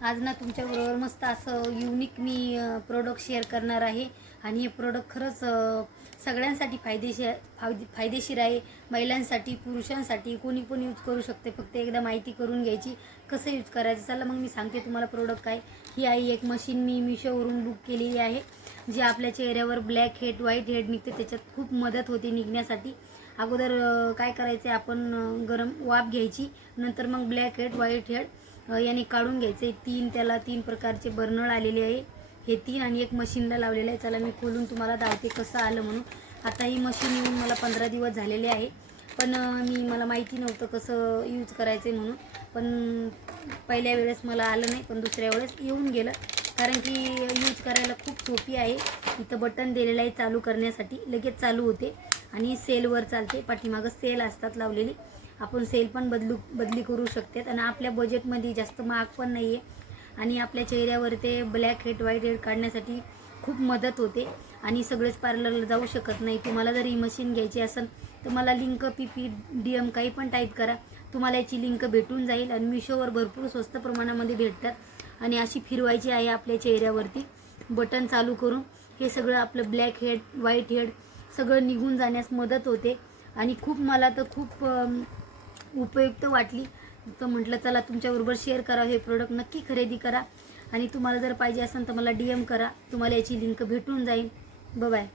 आज ना तुमच्याबरोबर मस्त असं युनिक मी प्रोडक्ट शेअर करणार आहे आणि हे प्रोडक्ट खरंच सगळ्यांसाठी फायदेशीर आहे. महिलांसाठी, पुरुषांसाठी कोणी पण यूज करू शकते. फक्त एकदा माहिती करून घ्यायची कसं यूज करायचं. चला मग मी सांगते तुम्हाला प्रोडक्ट काय. ही आहे एक मशीन मी मिशोवरून बुक केलेली आहे, जी आपल्या चेहऱ्यावर ब्लॅक हेड, व्हाईट हेड निघते, त्याच्यात खूप मदत होते निघण्यासाठी. अगोदर काय करायचं, आपण गरम वाफ घ्यायची, नंतर मग ब्लॅक हेड, व्हाईट हेड याने काढून घ्यायचे. त्याला तीन प्रकारचे बर्नळ आलेले आहे. हे तीन आणि एक मशीनला लावलेलं आहे. चला मी खोलून तुम्हाला दाखवते कसं आलं म्हणून. आता ही मशीन येऊन मला 15 दिवस झालेले आहे, पण मला माहिती नव्हतं कसं यूज करायचं आहे म्हणून. पण पहिल्या वेळेस मला आलं नाही, पण दुसऱ्या वेळेस येऊन गेलं, कारण की यूज करायला खूप सोपी आहे. इथं बटन दिलेलं आहे चालू करण्यासाठी, लगेच चालू होते आणि सेलवर चालते. पाठीमागं सेल असतात लावलेली, आपण सेल पण बदली करू शकतात आणि आपल्या बजेटमध्ये जास्त महाग पण नाही आहे. आणि आपल्या चेहऱ्यावर ते ब्लॅक हेड, व्हाईट हेड काढण्यासाठी खूप मदत होते. आणि सगळेच पार्लरला जाऊ शकत नाही. तुम्हाला जर ही मशीन घ्यायची असेल तर मला लिंक PPDM काही पण टाईप करा, तुम्हाला याची लिंक भेटून जाईल. आणि मिशोवर भरपूर स्वस्त प्रमाणामध्ये भेटतात. आणि अशी फिरवायची आहे आपल्या चेहऱ्यावरती बटन चालू करून. हे सगळं आपलं ब्लॅक हेड, व्हाईट हेड सगळं निघून जाण्यास मदत होते. आणि मला तर खूप उपयुक्त वाटली. तर म्हटलं चला तुमच्याबरोबर शेअर करा. हे प्रोडक्ट नक्की खरेदी करा आणि तुम्हाला जर पाहिजे असेल तर मला DM करा, तुम्हाला याची लिंक भेटून जाईल. बाय.